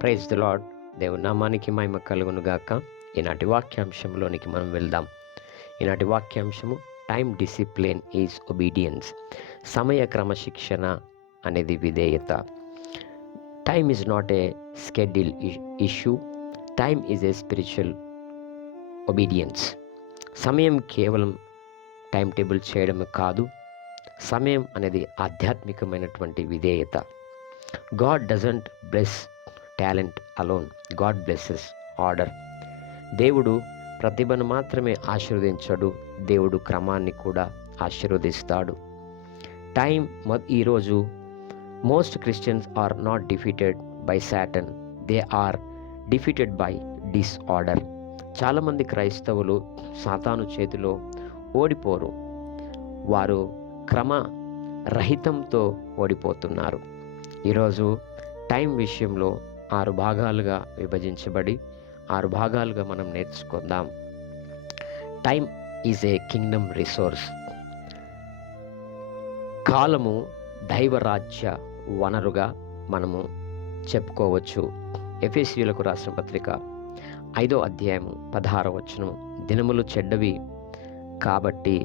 Praise the lord. దేవుని నామానికి మహిమ కలుగును గాక. ఈనాటి వాక్యాంశంలోనికి మనం వెళ్దాం. ఈనాటి వాక్యాంశము టైం డిసిప్లిన్ ఈజ్ ఒబీడియన్స్. సమయ క్రమశిక్షణ అనేది విధేయత. Time is not a schedule issue. Time is a spiritual obedience. సమయం కేవలం టైం టేబుల్ చేయడం కాదు, సమయం అనేది ఆధ్యాత్మికమైనటువంటి విధేయత. God doesn't bless talent alone, God blesses order. దేవుడు ప్రతిభను మాత్రమే ఆశీర్వదించడు, దేవుడు క్రమాన్ని కూడా ఆశీర్వదిస్తాడు. టైం ఈరోజు most Christians are not defeated by Satan, they are defeated by disorder. చాలామంది క్రైస్తవులు సాతాను చేతిలో ఓడిపోరు, వారు క్రమరహితంతో ఓడిపోతున్నారు. ఈరోజు టైం విషయంలో 6 భాగాలుగా విభజించబడి 6 భాగాలుగా మనం నేర్చుకుందాం. Time is a Kingdom resource. కాలము దైవరాజ్య వనరుగా మనము చెప్పుకోవచ్చు. ఎఫెసీయులకు రాసిన పత్రిక 5వ అధ్యాయము 16వ వచనం, దినములు చెడ్డవి కాబట్టి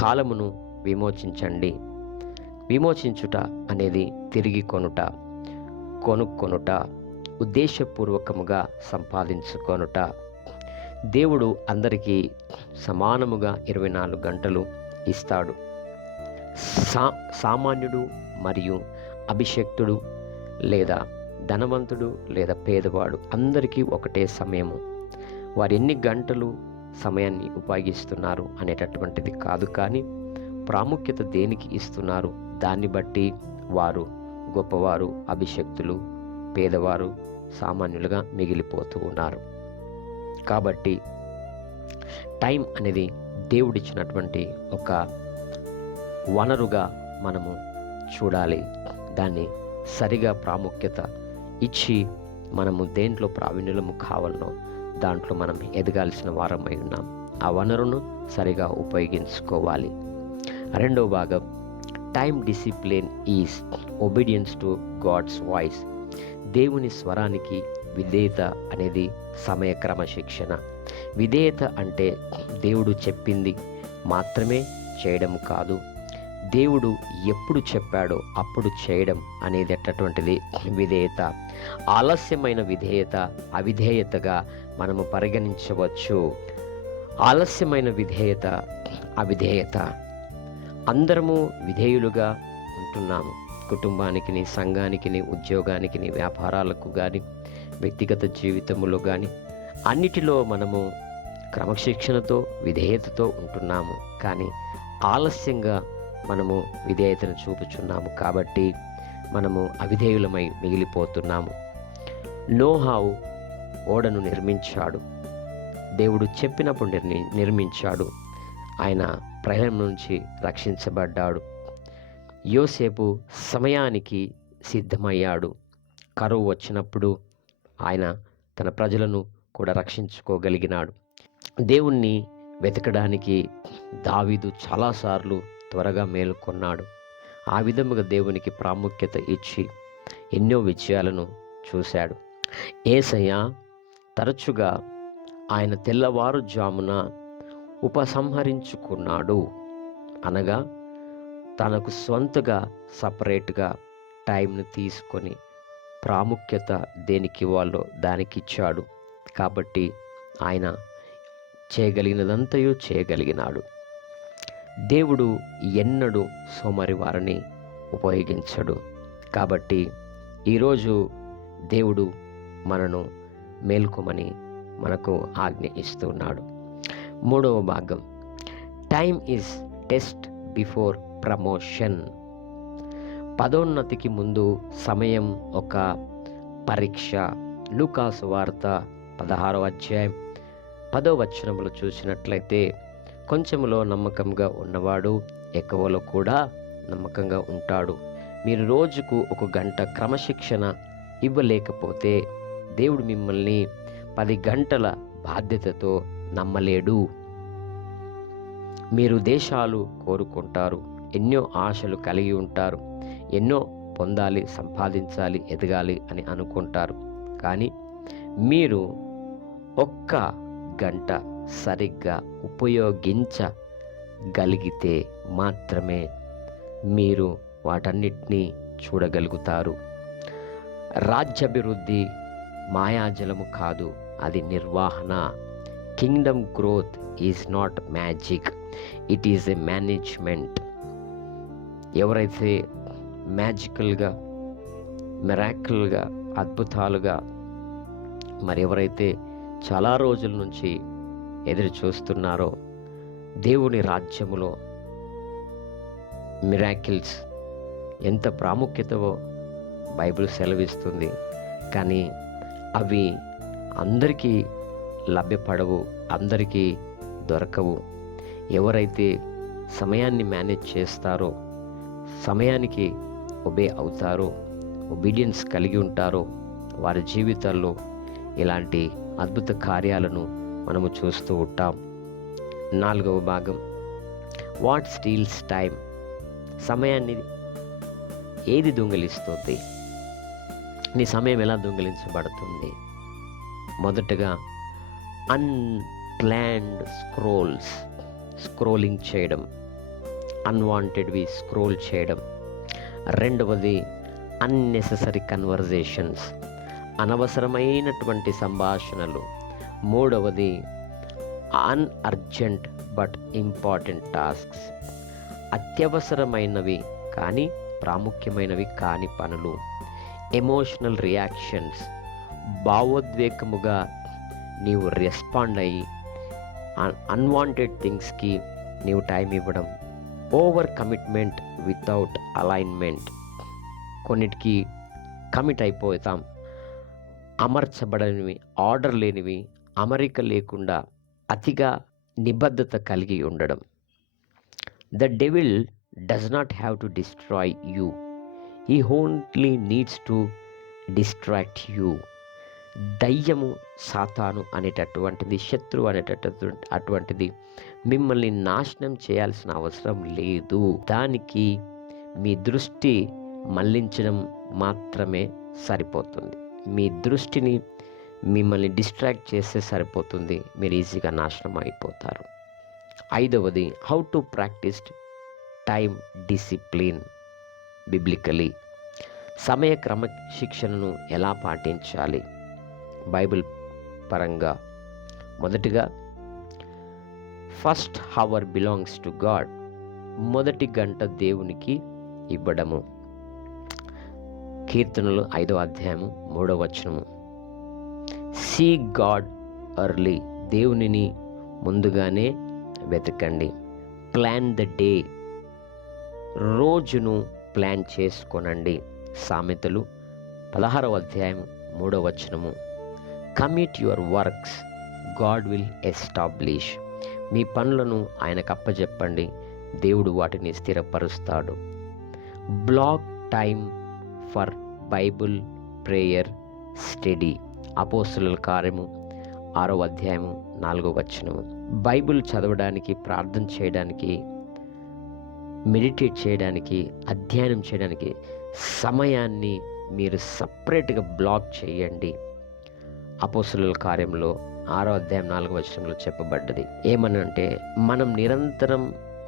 కాలమును విమోచించండి. విమోచించుట అనేది తిరిగి కొనుట, కొనుక్కొనుట, ఉద్దేశపూర్వకముగా సంపాదించుకొనుట. దేవుడు అందరికీ సమానముగా 24 గంటలు ఇస్తాడు. సామాన్యుడు మరియు అభిషక్తుడు లేదా ధనవంతుడు లేదా పేదవాడు అందరికీ ఒకటే సమయము. వారు ఎన్ని గంటలు సమయాన్ని ఉపయోగిస్తున్నారు అనేటటువంటిది కాదు, కానీ ప్రాముఖ్యత దేనికి ఇస్తున్నారు దాన్ని బట్టి వారు గొప్పవారు, అభిషక్తులు, పేదవారు, సామాన్యులుగా మిగిలిపోతూ ఉన్నారు. కాబట్టి టైం అనేది దేవుడిచ్చినటువంటి ఒక వనరుగా మనము చూడాలి. దాన్ని సరిగా ప్రాముఖ్యత ఇచ్చి మనము దేంట్లో ప్రావీణ్యులము కావాలనో దాంట్లో మనం ఎదగాల్సిన వారమై ఉన్నాం. ఆ వనరును సరిగా ఉపయోగించుకోవాలి. 2వ భాగం, time discipline is obedience to God's voice. దేవుని స్వరానికి విధేయత అనేది సమయ క్రమశిక్షణ. విధేయత అంటే దేవుడు చెప్పింది మాత్రమే చేయడం కాదు, దేవుడు ఎప్పుడు చెప్పాడో అప్పుడు చేయడం అనేటటువంటిది విధేయత. ఆలస్యమైన విధేయత అవిధేయతగా మనము పరిగణించవచ్చు. ఆలస్యమైన విధేయత అవిధేయత. అందరము విధేయులుగా ఉంటున్నాము. కుటుంబానికి, సంఘానికి, ఉద్యోగానికి, వ్యాపారాలకు కానీ, వ్యక్తిగత జీవితంలో కానీ అన్నిటిలో మనము క్రమశిక్షణతో విధేయతతో ఉంటున్నాము. కానీ ఆలస్యంగా మనము విధేయతను చూపుచున్నాము కాబట్టి మనము అవిధేయులమై మిగిలిపోతున్నాము. నోహావు ఓడను నిర్మించాడు. దేవుడు చెప్పినప్పుడు నిర్మించాడు. ఆయన ప్రళయం నుంచి రక్షించబడ్డాడు. యోసేపు సమయానికి సిద్ధమయ్యాడు. కరువు వచ్చినప్పుడు ఆయన తన ప్రజలను కూడా రక్షించుకోగలిగినాడు. దేవుణ్ణి వెతకడానికి దావీదు చాలాసార్లు త్వరగా మేలుకొన్నాడు. ఆ విధముగా దేవునికి ప్రాముఖ్యత ఇచ్చి ఎన్నో విజయాలను చూశాడు. యేసయ్య తరచుగా ఆయన తెల్లవారుజామున ఉపసంహరించుకున్నాడు. అనగా తనకు సొంతగా సపరేట్గా టైంను తీసుకొని ప్రాముఖ్యత దేనికి ఇవ్వాలో దానికి ఇచ్చాడు. కాబట్టి ఆయన చేయగలిగినదంతయు చేయగలిగినాడు. దేవుడు ఎన్నడూ సోమరి వారిని ఉపయోగించడు. కాబట్టి ఈరోజు దేవుడు మనను మేల్కొమని మనకు ఆజ్ఞ ఇస్తున్నాడు. 3వ భాగం, time is test before promotion. పదోన్నతికి ముందు సమయం ఒక పరీక్ష. లూకాసు వార్త 16వ అధ్యాయం 10వ వచనంలో చూసినట్లయితే, కొంచెములో నమ్మకంగా ఉన్నవాడు ఎక్కువలో కూడా నమ్మకంగా ఉంటాడు. మీరు రోజుకు 1 గంట క్రమశిక్షణ ఇవ్వలేకపోతే దేవుడు మిమ్మల్ని 10 గంటల బాధ్యతతో నమ్మలేడు. మీరు దేశాలు కోరుకుంటారు, ఎన్నో ఆశలు కలిగి ఉంటారు, ఎన్నో పొందాలి, సంపాదించాలి, ఎదగాలి అని అనుకుంటారు. కానీ మీరు ఒక్క గంట సరిగ్గా ఉపయోగించగలిగితే మాత్రమే మీరు వాటన్నిటినీ చూడగలుగుతారు. రాజ్యాభివృద్ధి మాయాజలము కాదు, అది నిర్వహణ. Kingdom growth is not magic, it is a management. ఎవరైతే మ్యాజికల్గా, మిరాకిల్గా, అద్భుతాలుగా మరి ఎవరైతే చాలా రోజుల నుంచి ఎదురు చూస్తున్నారో, దేవుని రాజ్యములో మిరాకిల్స్ ఎంత ప్రాముఖ్యతవో బైబిల్ సెలవిస్తుంది. కానీ అవి అందరికీ లభ్యపడవు, అందరికీ దొరకవు. ఎవరైతే సమయాన్ని మేనేజ్ చేస్తారో, సమయానికి ఒబే అవుతారో, ఒబీడియన్స్ కలిగి ఉంటారో, వారి జీవితాల్లో ఇలాంటి అద్భుత కార్యాలను మనము చూస్తూ ఉంటాం. 4వ భాగం, వాట్ స్టీల్స్ టైం. సమయాన్ని ఏది దొంగిలిస్తుంది? నీ సమయం ఎలా దొంగిలించబడుతుంది? మొదటగా అన్ప్లాన్డ్ స్క్రోలింగ్ చేయడం, అన్వాంటెడ్వి స్క్రోల్ చేయడం. రెండవది అన్నెసెసరీ కన్వర్జేషన్స్, అనవసరమైనటువంటి సంభాషణలు. మూడవది అన్అర్జెంట్ బట్ ఇంపార్టెంట్ టాస్క్స్, అత్యవసరమైనవి కానీ ప్రాముఖ్యమైనవి కాని పనులు. ఎమోషనల్ రియాక్షన్స్, భావోద్వేగముగా నీవు రెస్పాండ్ అయ్యి అన్వాంటెడ్ థింగ్స్కి నీవు టైం ఇవ్వడం. ఓవర్ కమిట్మెంట్ వితౌట్ అలైన్మెంట్, కొన్నిటికి కమిట్ అయిపోతాం, అమర్చబడనివి, ఆర్డర్ లేనివి, అమరిక లేకుండా అతిగా నిబద్ధత కలిగి ఉండడం. The devil does not have to destroy you, he only needs to distract you. దయ్యము, సాతాను అనేటటువంటిది, శత్రువు అటువంటిది మిమ్మల్ని నాశనం చేయాల్సిన అవసరం లేదు. దానికి మీ దృష్టి మళ్లించడం మాత్రమే సరిపోతుంది. మీ దృష్టిని మిమ్మల్ని డిస్ట్రాక్ట్ చేస్తే సరిపోతుంది, మీరు ఈజీగా నాశనం అయిపోతారు. 5వది, how to practice time discipline biblically. సమయ క్రమశిక్షణను ఎలా పాటించాలి బైబిల్ పరంగా? మొదటిగా, first hour belongs to God. మొదటి గంట దేవునికి ఇవ్వడము. కీర్తనలు 5వ అధ్యాయము 3వ వచనము. సీ గాడ్ ఎర్లీ, దేవునిని ముందుగానే వెతకండి. ప్లాన్ ద డే, రోజును ప్లాన్ చేసుకోనండి. సామెతలు 16వ అధ్యాయం 3వ వచనము. Commit your works, God will establish. మీ పనులను ఆయనకు అప్పచెప్పండి, దేవుడు వాటిని స్థిరపరుస్తాడు. Block time for Bible prayer study. అపోస్తలుల కార్యము 6వ అధ్యాయము 4వ వచనము. బైబిల్ చదవడానికి, ప్రార్థన చేయడానికి, మెడిటేట్ చేయడానికి, అధ్యయనం చేయడానికి సమయాన్ని మీరు సపరేట్గా బ్లాక్ చేయండి. అపోస్తలుల కార్యంలో 6వ అధ్యాయం 4వ వచనంలో చెప్పబడ్డది. ఏమనంటే, మనం నిరంతరం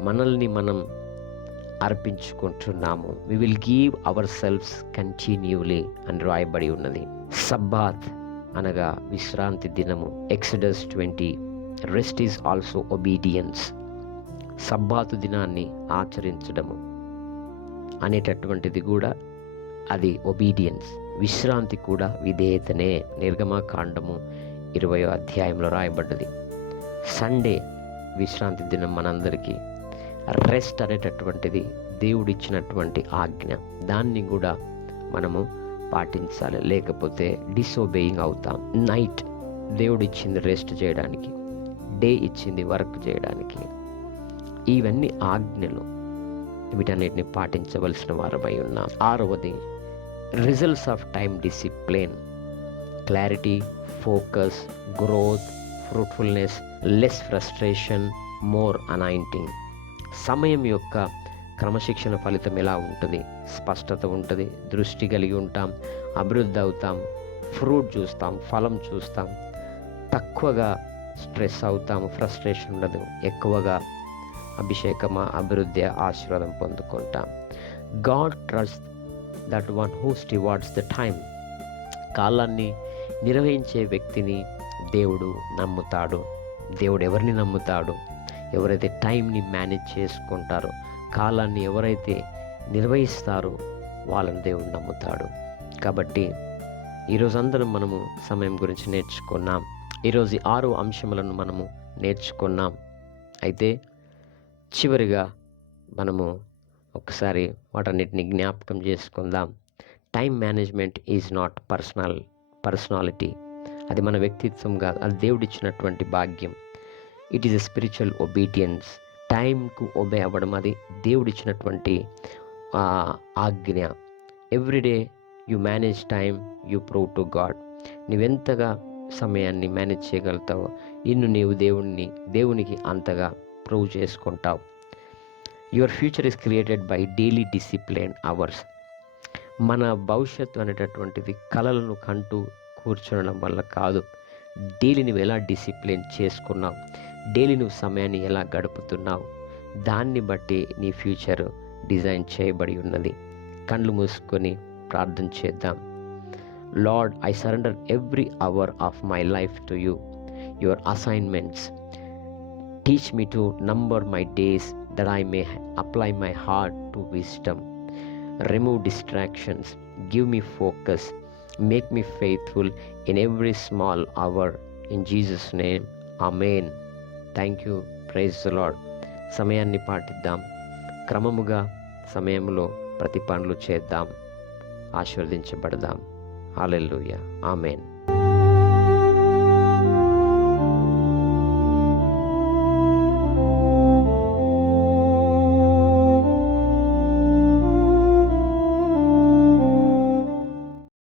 మనల్ని మనం అర్పించుకుంటున్నాము. We will give our selfs continuously అని రాయబడి ఉన్నది. సబ్బాత్ అనగా విశ్రాంతి దినము. Exodus 20, rest is also obedience. Sabbath దినాన్ని ఆచరించడము అనేటటువంటిది కూడా అది ఒబీడియన్స్. విశ్రాంతి కూడా విధేయతనే. నిర్గమకాండము 20వ అధ్యాయంలో రాయబడ్డది. సండే విశ్రాంతి దినం మనందరికీ. రెస్ట్ అనేటటువంటిది దేవుడిచ్చినటువంటి ఆజ్ఞ. దాన్ని కూడా మనము పాటించాలి, లేకపోతే డిసోబేయింగ్ అవుతాం. నైట్ దేవుడిచ్చింది రెస్ట్ చేయడానికి, డే ఇచ్చింది వర్క్ చేయడానికి. ఇవన్నీ ఆజ్ఞలు, వీటన్నిటిని పాటించవలసిన వారమై ఉన్నాం. 6వది, results of time discipline. Clarity, focus, growth, fruitfulness, less frustration, more anointing. సమయం యొక్క క్రమశిక్షణ ఫలితం ఎలా ఉంటుంది? స్పష్టత ఉంటుంది, దృష్టి కలిగి ఉంటాం, అభివృద్ధి అవుతాం, ఫ్రూట్ చూస్తాం, ఫలం చూస్తాం. తక్కువగా స్ట్రెస్ అవుతాము, ఫ్రస్ట్రేషన్ ఉండదు. ఎక్కువగా అభిషేకమా, అభివృద్ధి, ఆశీర్వాదం పొందుకుంటాం. God trust that one who stewards the time. కాలాన్ని నిర్వహించే వ్యక్తిని దేవుడు నమ్ముతాడు. దేవుడు ఎవరిని నమ్ముతాడు? ఎవరైతే టైంని మేనేజ్ చేసుకుంటారో, కాలాన్ని ఎవరైతే నిర్వహిస్తారో వాళ్ళని దేవుడు నమ్ముతాడు. కాబట్టి ఈరోజు అందరం మనము సమయం గురించి నేర్చుకున్నాం. ఈరోజు 6 అంశములను మనము నేర్చుకున్నాం. అయితే చివరిగా మనము ఒకసారి వాటన్నిటిని జ్ఞాపకం చేసుకుందాం. Time management is not personality. అది మన వ్యక్తిత్వం కాదు, అది దేవుడిచ్చినటువంటి భాగ్యం. It is a spiritual obedience. టైంకు ఒబే అవ్వడం అది దేవుడిచ్చినటువంటి ఆజ్ఞ. Every day you manage time, you prove to God. నువ్వెంతగా సమయాన్ని మేనేజ్ చేయగలుగుతావో నీవు దేవునికి అంతగా ప్రూవ్ చేసుకుంటావు. Your future is created by daily discipline hours. మన భవిష్యత్తు అనేటటువంటిది కలలను కంటూ కూర్చునడం వల్ల కాదు. డైలీ నువ్వు ఎలా డిసిప్లిన్ చేసుకున్నావు, డైలీ నువ్వు సమయాన్ని ఎలా గడుపుతున్నావు, దాన్ని బట్టి నీ ఫ్యూచర్ డిజైన్ చేయబడి ఉన్నది. కళ్ళు మూసుకొని ప్రార్థన చేద్దాం. Lord, I surrender every hour of my life to you. Your assignments teach me to number my days that I may apply my heart to wisdom. Remove distractions, give me focus, make me faithful in every small hour. In Jesus' name, Amen. Thank you. Praise the Lord. సమయాన్ని పాటిద్దాం. క్రమముగా సమయంలో ప్రతి పనులు చేద్దాం. ఆశీర్వదించబడదాం. హల్లెలూయా. ఆమేన్.